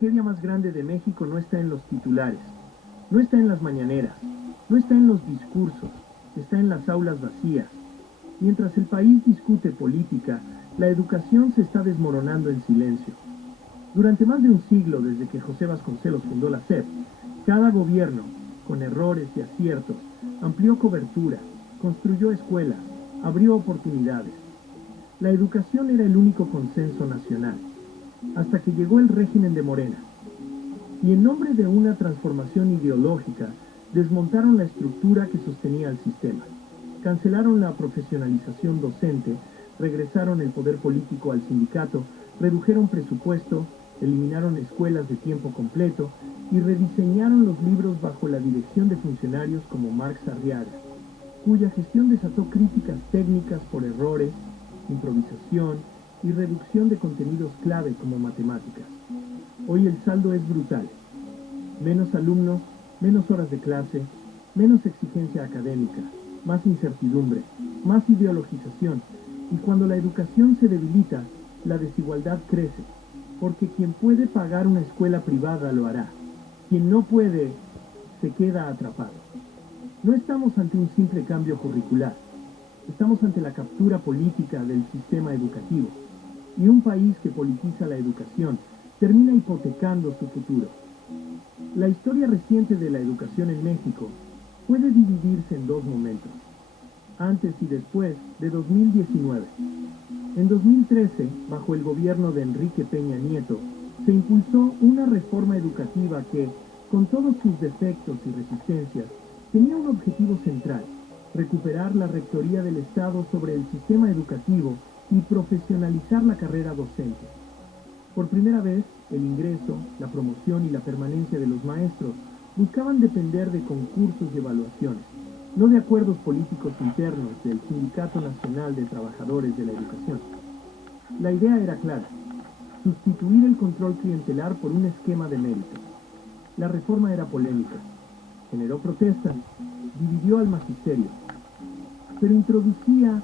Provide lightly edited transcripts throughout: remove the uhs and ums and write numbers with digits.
tragedia más grande de México no está en los titulares, no está en las mañaneras, no está en los discursos, está en las aulas vacías. Mientras el país discute política, la educación se está desmoronando en silencio. Durante más de un siglo desde que José Vasconcelos fundó la SEP, cada gobierno, con errores y aciertos, amplió cobertura, construyó escuelas, abrió oportunidades. La educación era el único consenso nacional, hasta que llegó el régimen de Morena. Y en nombre de una transformación ideológica, desmontaron la estructura que sostenía al sistema. Cancelaron la profesionalización docente, regresaron el poder político al sindicato, redujeron presupuesto, eliminaron escuelas de tiempo completo y rediseñaron los libros bajo la dirección de funcionarios como Marx Arriaga, cuya gestión desató críticas técnicas por errores, improvisación y reducción de contenidos clave como matemáticas. Hoy el saldo es brutal. Menos alumnos, menos horas de clase, menos exigencia académica, más incertidumbre, más ideologización. Y cuando la educación se debilita, la desigualdad crece, porque quien puede pagar una escuela privada lo hará. Quien no puede, se queda atrapado. No estamos ante un simple cambio curricular. Estamos ante la captura política del sistema educativo. Y un país que politiza la educación termina hipotecando su futuro. La historia reciente de la educación en México puede dividirse en dos momentos, antes y después de 2019. En 2013, bajo el gobierno de Enrique Peña Nieto, se impulsó una reforma educativa que, con todos sus defectos y resistencias, tenía un objetivo central: recuperar la rectoría del Estado sobre el sistema educativo y profesionalizar la carrera docente. Por primera vez, el ingreso, la promoción y la permanencia de los maestros buscaban depender de concursos y evaluaciones, no de acuerdos políticos internos del Sindicato Nacional de Trabajadores de la Educación. La idea era clara: sustituir el control clientelar por un esquema de mérito. La reforma era polémica, generó protestas, dividió al magisterio, pero introducía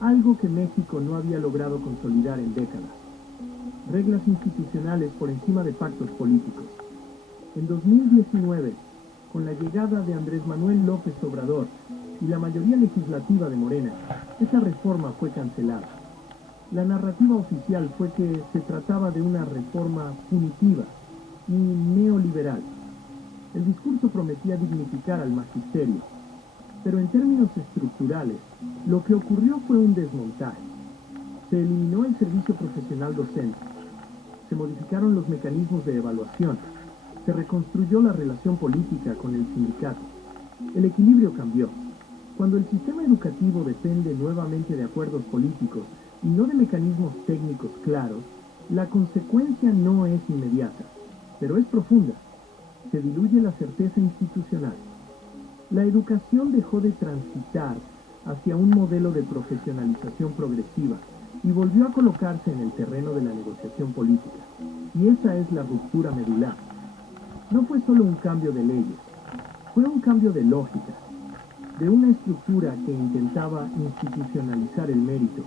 algo que México no había logrado consolidar en décadas: reglas institucionales por encima de pactos políticos. En 2019, con la llegada de Andrés Manuel López Obrador y la mayoría legislativa de Morena, esa reforma fue cancelada. La narrativa oficial fue que se trataba de una reforma punitiva y neoliberal. El discurso prometía dignificar al magisterio, pero en términos estructurales, lo que ocurrió fue un desmontaje. Se eliminó el servicio profesional docente, se modificaron los mecanismos de evaluación, se reconstruyó la relación política con el sindicato. El equilibrio cambió. Cuando el sistema educativo depende nuevamente de acuerdos políticos y no de mecanismos técnicos claros, la consecuencia no es inmediata, pero es profunda. Se diluye la certeza institucional. La educación dejó de transitar hacia un modelo de profesionalización progresiva y volvió a colocarse en el terreno de la negociación política. Y esa es la ruptura medular. No fue solo un cambio de leyes, fue un cambio de lógica, de una estructura que intentaba institucionalizar el mérito.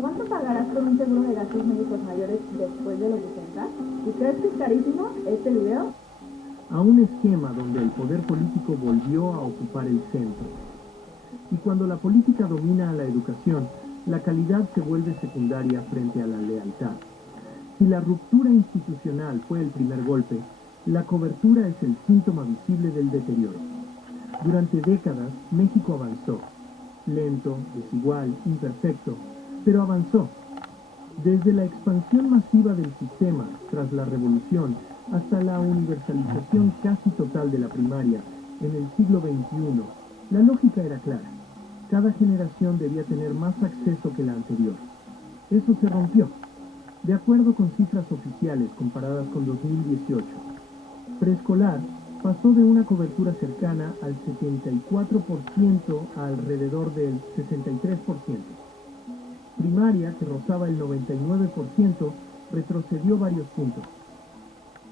¿Cuánto pagarás por un seguro de gastos médicos mayores después de los 60? ¿Y crees que es carísimo este video? A un esquema donde el poder político volvió a ocupar el centro. Y cuando la política domina a la educación, la calidad se vuelve secundaria frente a la lealtad. Si la ruptura institucional fue el primer golpe, la cobertura es el síntoma visible del deterioro. Durante décadas, México avanzó. Lento, desigual, imperfecto, pero avanzó. Desde la expansión masiva del sistema tras la revolución hasta la universalización casi total de la primaria en el siglo XXI, la lógica era clara. Cada generación debía tener más acceso que la anterior. Eso se rompió. De acuerdo con cifras oficiales comparadas con 2018, preescolar pasó de una cobertura cercana al 74% a alrededor del 63%. Primaria, que rozaba el 99%, retrocedió varios puntos.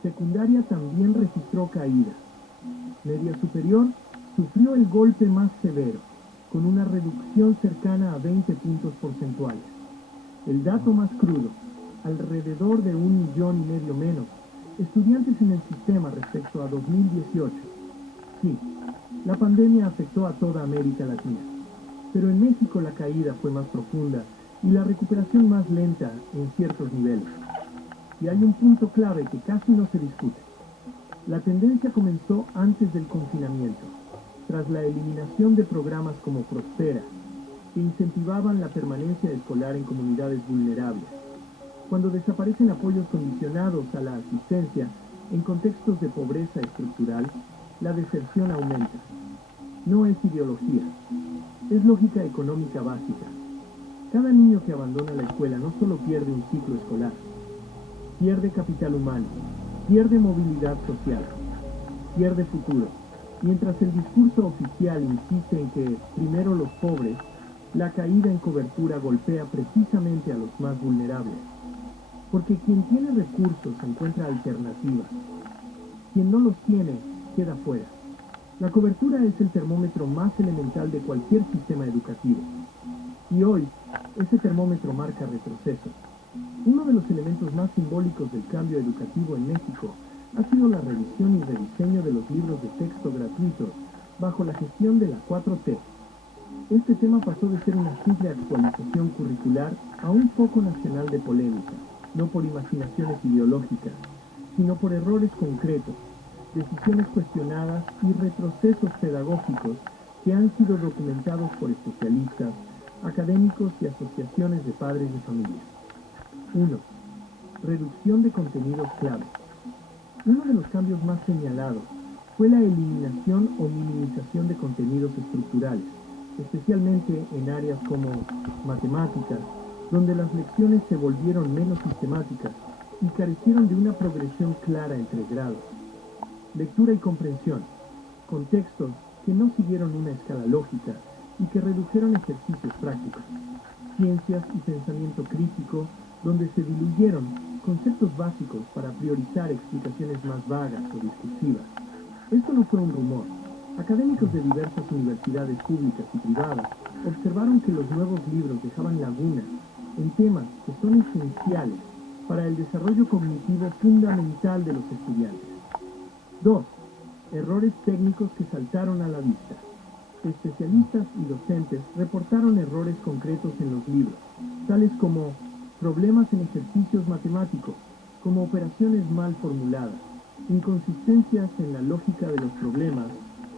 Secundaria también registró caída. Media superior sufrió el golpe más severo, con una reducción cercana a 20 puntos porcentuales. El dato más crudo: alrededor de 1,5 millones menos, Estudiantes en el sistema respecto a 2018. Sí, la pandemia afectó a toda América Latina, pero en México la caída fue más profunda y la recuperación más lenta en ciertos niveles. Y hay un punto clave que casi no se discute. La tendencia comenzó antes del confinamiento, tras la eliminación de programas como Prospera, que incentivaban la permanencia escolar en comunidades vulnerables. Cuando desaparecen apoyos condicionados a la asistencia en contextos de pobreza estructural, la deserción aumenta. No es ideología, es lógica económica básica. Cada niño que abandona la escuela no solo pierde un ciclo escolar, pierde capital humano, pierde movilidad social, pierde futuro. Mientras el discurso oficial insiste en que primero los pobres, la caída en cobertura golpea precisamente a los más vulnerables. Porque quien tiene recursos encuentra alternativas. Quien no los tiene, queda fuera. La cobertura es el termómetro más elemental de cualquier sistema educativo. Y hoy, ese termómetro marca retroceso. Uno de los elementos más simbólicos del cambio educativo en México ha sido la revisión y rediseño de los libros de texto gratuitos bajo la gestión de la 4T. Este tema pasó de ser una simple actualización curricular a un foco nacional de polémica, no por imaginaciones ideológicas, sino por errores concretos, decisiones cuestionadas y retrocesos pedagógicos que han sido documentados por especialistas, académicos y asociaciones de padres de familia. 1. Reducción de contenidos clave. Uno de los cambios más señalados fue la eliminación o minimización de contenidos estructurales, especialmente en áreas como matemáticas, donde las lecciones se volvieron menos sistemáticas y carecieron de una progresión clara entre grados. Lectura y comprensión, contextos que no siguieron una escala lógica y que redujeron ejercicios prácticos. Ciencias y pensamiento crítico, donde se diluyeron conceptos básicos para priorizar explicaciones más vagas o discursivas. Esto no fue un rumor. Académicos de diversas universidades públicas y privadas observaron que los nuevos libros dejaban lagunas en temas que son esenciales para el desarrollo cognitivo fundamental de los estudiantes. 2. Errores técnicos que saltaron a la vista. Especialistas y docentes reportaron errores concretos en los libros, tales como problemas en ejercicios matemáticos, como operaciones mal formuladas, inconsistencias en la lógica de los problemas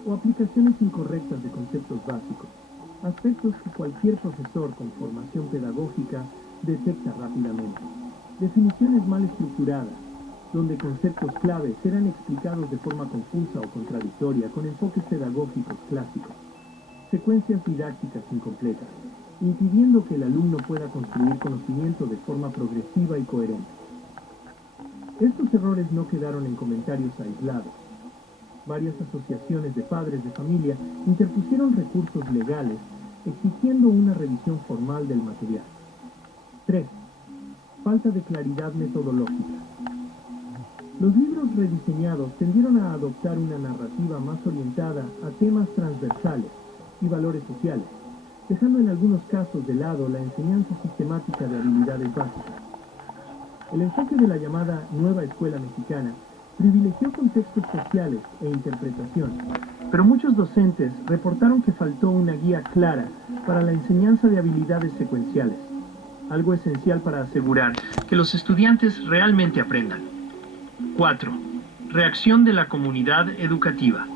o aplicaciones incorrectas de conceptos básicos, aspectos que cualquier profesor con formación pedagógica detecta rápidamente. Definiciones mal estructuradas, donde conceptos claves eran explicados de forma confusa o contradictoria con enfoques pedagógicos clásicos. Secuencias didácticas incompletas, impidiendo que el alumno pueda construir conocimiento de forma progresiva y coherente. Estos errores no quedaron en comentarios aislados. Varias asociaciones de padres de familia interpusieron recursos legales exigiendo una revisión formal del material. 3. Falta de claridad metodológica. Los libros rediseñados tendieron a adoptar una narrativa más orientada a temas transversales y valores sociales, dejando en algunos casos de lado la enseñanza sistemática de habilidades básicas. El enfoque de la llamada Nueva Escuela Mexicana privilegió contextos sociales e interpretación, pero muchos docentes reportaron que faltó una guía clara para la enseñanza de habilidades secuenciales, algo esencial para asegurar que los estudiantes realmente aprendan. 4. Reacción de la comunidad educativa.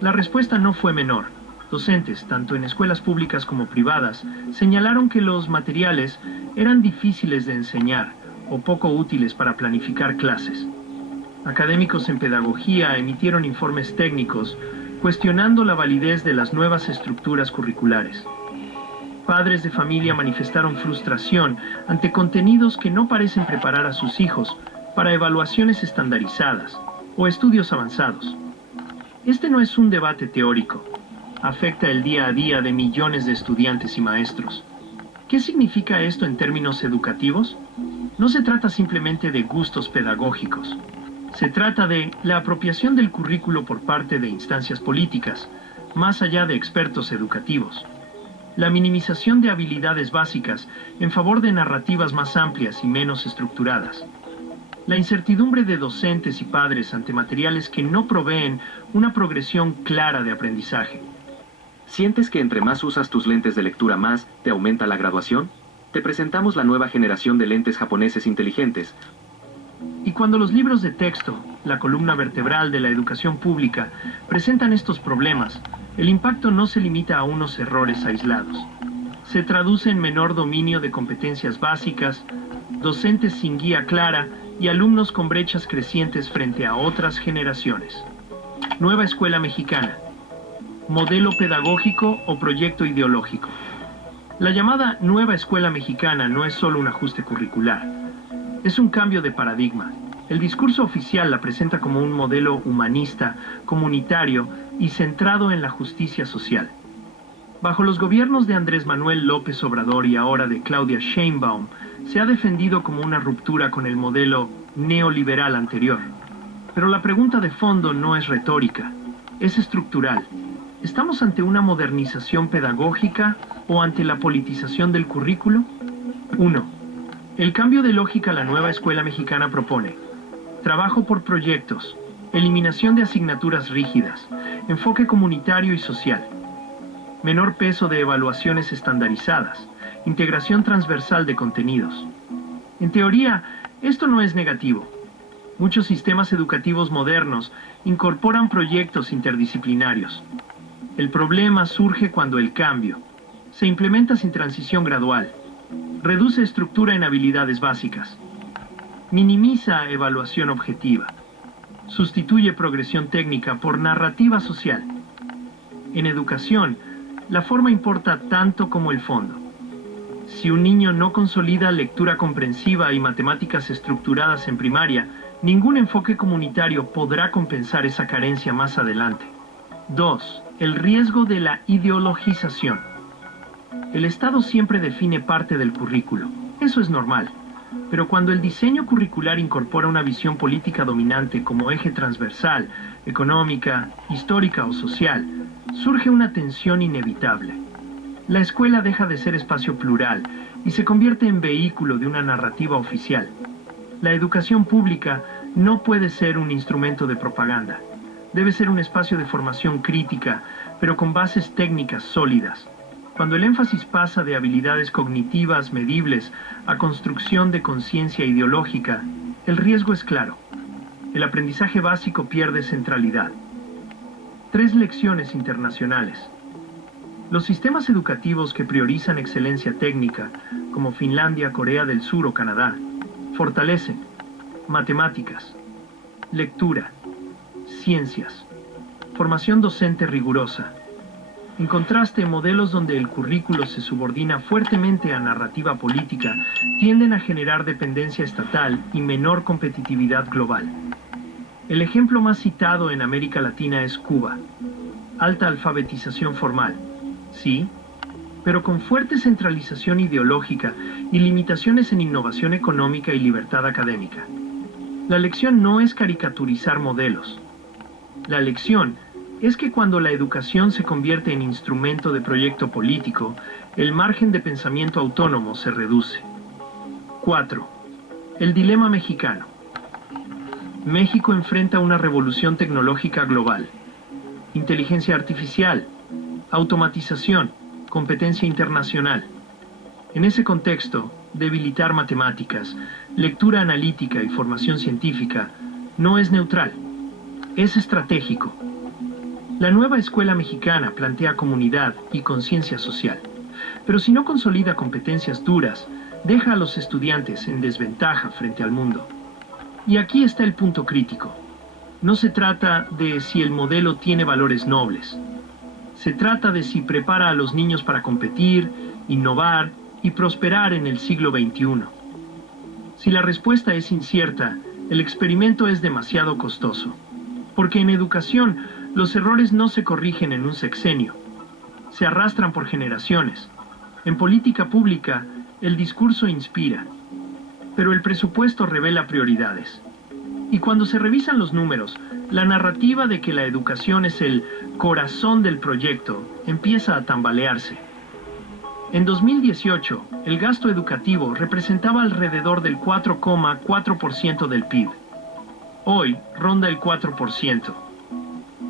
La respuesta no fue menor. Docentes, tanto en escuelas públicas como privadas, señalaron que los materiales eran difíciles de enseñar o poco útiles para planificar clases. Académicos en pedagogía emitieron informes técnicos cuestionando la validez de las nuevas estructuras curriculares. Padres de familia manifestaron frustración ante contenidos que no parecen preparar a sus hijos para evaluaciones estandarizadas o estudios avanzados. Este no es un debate teórico. Afecta el día a día de millones de estudiantes y maestros. ¿Qué significa esto en términos educativos? No se trata simplemente de gustos pedagógicos. Se trata de la apropiación del currículo por parte de instancias políticas, más allá de expertos educativos. La minimización de habilidades básicas en favor de narrativas más amplias y menos estructuradas. La incertidumbre de docentes y padres ante materiales que no proveen una progresión clara de aprendizaje. ¿Sientes que entre más usas tus lentes de lectura más, te aumenta la graduación? Te presentamos la nueva generación de lentes japoneses inteligentes. Y cuando los libros de texto, la columna vertebral de la educación pública, presentan estos problemas, el impacto no se limita a unos errores aislados. Se traduce en menor dominio de competencias básicas, docentes sin guía clara y alumnos con brechas crecientes frente a otras generaciones. Nueva Escuela Mexicana. Modelo pedagógico o proyecto ideológico. La llamada Nueva Escuela Mexicana no es solo un ajuste curricular, es un cambio de paradigma. El discurso oficial la presenta como un modelo humanista, comunitario y centrado en la justicia social. Bajo los gobiernos de Andrés Manuel López Obrador y ahora de Claudia Sheinbaum, se ha defendido como una ruptura con el modelo neoliberal anterior. Pero la pregunta de fondo no es retórica, es estructural. ¿Estamos ante una modernización pedagógica o ante la politización del currículo? 1. El cambio de lógica la Nueva Escuela Mexicana propone: trabajo por proyectos, eliminación de asignaturas rígidas, enfoque comunitario y social, menor peso de evaluaciones estandarizadas, integración transversal de contenidos. En teoría, esto no es negativo. Muchos sistemas educativos modernos incorporan proyectos interdisciplinarios. El problema surge cuando el cambio se implementa sin transición gradual, reduce estructura en habilidades básicas, minimiza evaluación objetiva, sustituye progresión técnica por narrativa social. En educación, la forma importa tanto como el fondo. Si un niño no consolida lectura comprensiva y matemáticas estructuradas en primaria, ningún enfoque comunitario podrá compensar esa carencia más adelante. 2. El riesgo de la ideologización. El Estado siempre define parte del currículo. Eso es normal. Pero cuando el diseño curricular incorpora una visión política dominante como eje transversal, económica, histórica o social, surge una tensión inevitable. La escuela deja de ser espacio plural y se convierte en vehículo de una narrativa oficial. La educación pública no puede ser un instrumento de propaganda. Debe ser un espacio de formación crítica, pero con bases técnicas sólidas. Cuando el énfasis pasa de habilidades cognitivas medibles a construcción de conciencia ideológica, el riesgo es claro. El aprendizaje básico pierde centralidad. 3 lecciones internacionales. Los sistemas educativos que priorizan excelencia técnica, como Finlandia, Corea del Sur o Canadá, fortalecen matemáticas, lectura, ciencias, formación docente rigurosa. En contraste, modelos donde el currículo se subordina fuertemente a narrativa política tienden a generar dependencia estatal y menor competitividad global. El ejemplo más citado en América Latina es Cuba. Alta alfabetización formal, sí, pero con fuerte centralización ideológica y limitaciones en innovación económica y libertad académica. La lección no es caricaturizar modelos. La lección es que cuando la educación se convierte en instrumento de proyecto político, el margen de pensamiento autónomo se reduce. 4. El dilema mexicano. México enfrenta una revolución tecnológica global. Inteligencia artificial, automatización, competencia internacional. En ese contexto, debilitar matemáticas, lectura analítica y formación científica no es neutral, es estratégico. La Nueva Escuela Mexicana plantea comunidad y conciencia social, pero si no consolida competencias duras, deja a los estudiantes en desventaja frente al mundo. Y aquí está el punto crítico. No se trata de si el modelo tiene valores nobles. Se trata de si prepara a los niños para competir, innovar y prosperar en el siglo XXI. Si la respuesta es incierta, el experimento es demasiado costoso. Porque en educación, los errores no se corrigen en un sexenio. Se arrastran por generaciones. En política pública, el discurso inspira. Pero el presupuesto revela prioridades. Y cuando se revisan los números, la narrativa de que la educación es el corazón del proyecto empieza a tambalearse. En 2018, el gasto educativo representaba alrededor del 4,4% del PIB. Hoy ronda el 4%.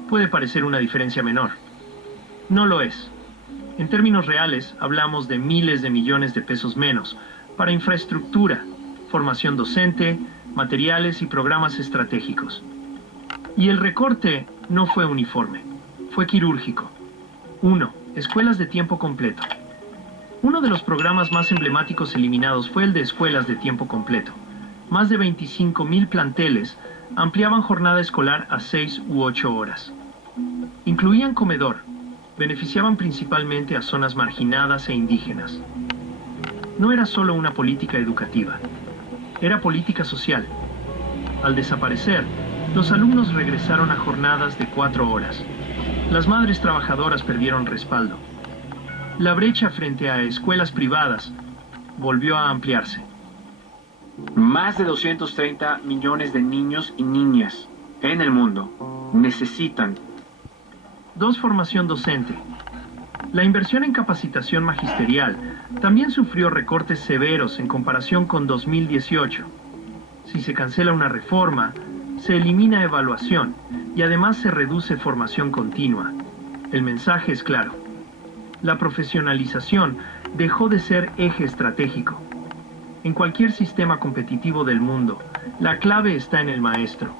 Puede parecer una diferencia menor. No lo es. En términos reales, hablamos de miles de millones de pesos menos para infraestructura, formación docente, materiales y programas estratégicos. Y el recorte no fue uniforme, fue quirúrgico. 1. Escuelas de tiempo completo. Uno de los programas más emblemáticos eliminados fue el de escuelas de tiempo completo. Más de 25,000 planteles ampliaban jornada escolar a 6 u 8 horas. Incluían comedor, beneficiaban principalmente a zonas marginadas e indígenas. No era solo una política educativa, era política social. Al desaparecer, los alumnos regresaron a jornadas de 4 horas. Las madres trabajadoras perdieron respaldo. La brecha frente a escuelas privadas volvió a ampliarse. Más de 230 millones de niños y niñas en el mundo necesitan 2. Formación docente. La inversión en capacitación magisterial también sufrió recortes severos en comparación con 2018. Si se cancela una reforma, se elimina evaluación y además se reduce formación continua. El mensaje es claro. La profesionalización dejó de ser eje estratégico. En cualquier sistema competitivo del mundo, la clave está en el maestro.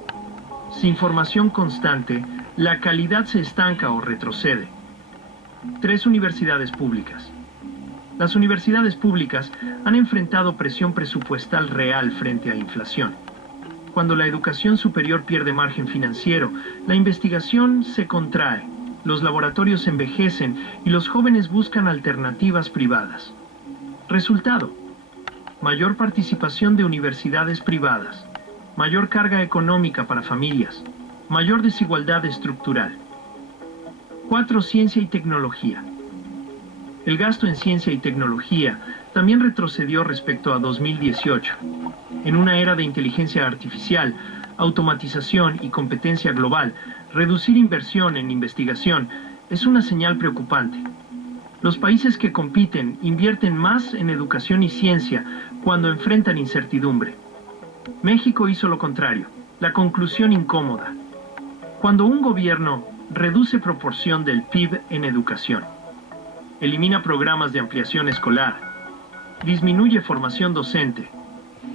Sin formación constante, la calidad se estanca o retrocede. 3. Universidades públicas. Las universidades públicas han enfrentado presión presupuestal real frente a inflación. Cuando la educación superior pierde margen financiero, la investigación se contrae, los laboratorios envejecen y los jóvenes buscan alternativas privadas. Resultado: mayor participación de universidades privadas, mayor carga económica para familias, mayor desigualdad estructural. 4. Ciencia y tecnología. El gasto en ciencia y tecnología también retrocedió respecto a 2018. En una era de inteligencia artificial, automatización y competencia global, reducir inversión en investigación es una señal preocupante. Los países que compiten invierten más en educación y ciencia cuando enfrentan incertidumbre. México hizo lo contrario, la conclusión incómoda. Cuando un gobierno reduce proporción del PIB en educación, elimina programas de ampliación escolar, disminuye formación docente,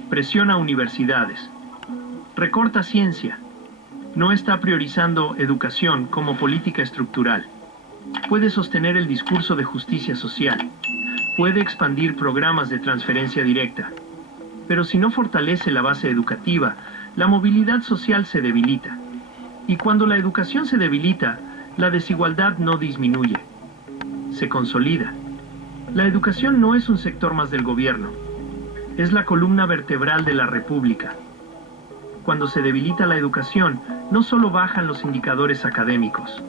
presiona universidades, recorta ciencia, no está priorizando educación como política estructural, puede sostener el discurso de justicia social, puede expandir programas de transferencia directa, pero si no fortalece la base educativa, la movilidad social se debilita. Y cuando la educación se debilita, la desigualdad no disminuye, se consolida. La educación no es un sector más del gobierno, es la columna vertebral de la República. Cuando se debilita la educación, no solo bajan los indicadores académicos,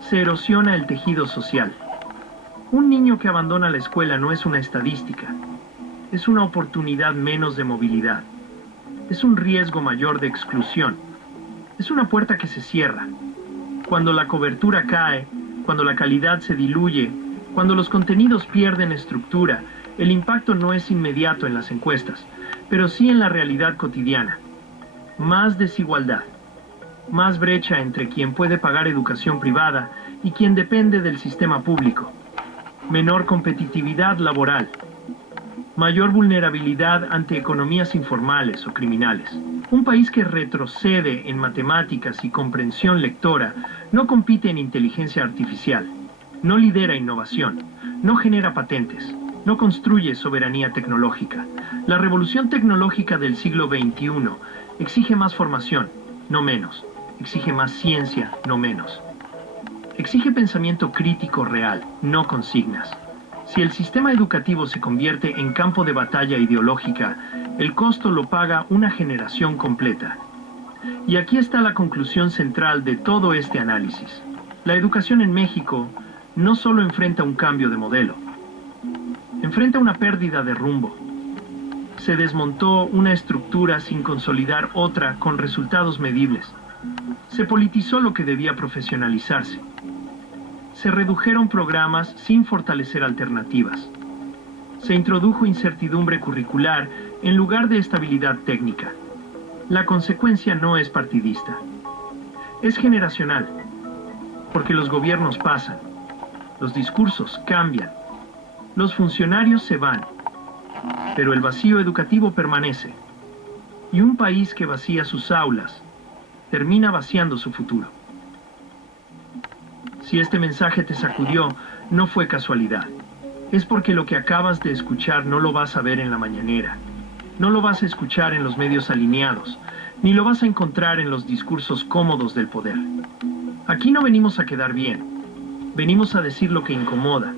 se erosiona el tejido social. Un niño que abandona la escuela no es una estadística, es una oportunidad menos de movilidad, es un riesgo mayor de exclusión, es una puerta que se cierra. Cuando la cobertura cae, cuando la calidad se diluye, cuando los contenidos pierden estructura, el impacto no es inmediato en las encuestas, pero sí en la realidad cotidiana. Más desigualdad, más brecha entre quien puede pagar educación privada y quien depende del sistema público, menor competitividad laboral, mayor vulnerabilidad ante economías informales o criminales. Un país que retrocede en matemáticas y comprensión lectora no compite en inteligencia artificial, no lidera innovación, no genera patentes, no construye soberanía tecnológica. La revolución tecnológica del siglo XXI exige más formación, no menos. Exige más ciencia, no menos. Exige pensamiento crítico real, no consignas. Si el sistema educativo se convierte en campo de batalla ideológica, el costo lo paga una generación completa. Y aquí está la conclusión central de todo este análisis. La educación en México no solo enfrenta un cambio de modelo, enfrenta una pérdida de rumbo. Se desmontó una estructura sin consolidar otra con resultados medibles. Se politizó lo que debía profesionalizarse. Se redujeron programas sin fortalecer alternativas. Se introdujo incertidumbre curricular en lugar de estabilidad técnica. La consecuencia no es partidista. Es generacional, porque los gobiernos pasan, los discursos cambian, los funcionarios se van, pero el vacío educativo permanece. Y un país que vacía sus aulas termina vaciando su futuro. Si este mensaje te sacudió, no fue casualidad. Es porque lo que acabas de escuchar no lo vas a ver en la mañanera, no lo vas a escuchar en los medios alineados, ni lo vas a encontrar en los discursos cómodos del poder. Aquí no venimos a quedar bien, venimos a decir lo que incomoda.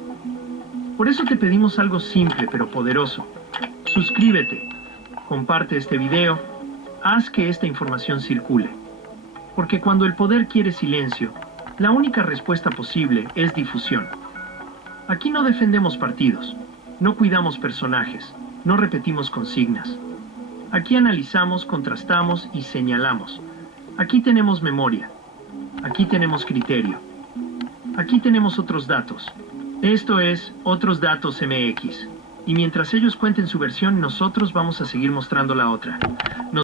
Por eso te pedimos algo simple pero poderoso. Suscríbete, comparte este video, haz que esta información circule. Porque cuando el poder quiere silencio, la única respuesta posible es difusión. Aquí no defendemos partidos, no cuidamos personajes, no repetimos consignas. Aquí analizamos, contrastamos y señalamos. Aquí tenemos memoria, aquí tenemos criterio, aquí tenemos otros datos. Esto es Otros Datos MX. Y mientras ellos cuenten su versión, nosotros vamos a seguir mostrando la otra.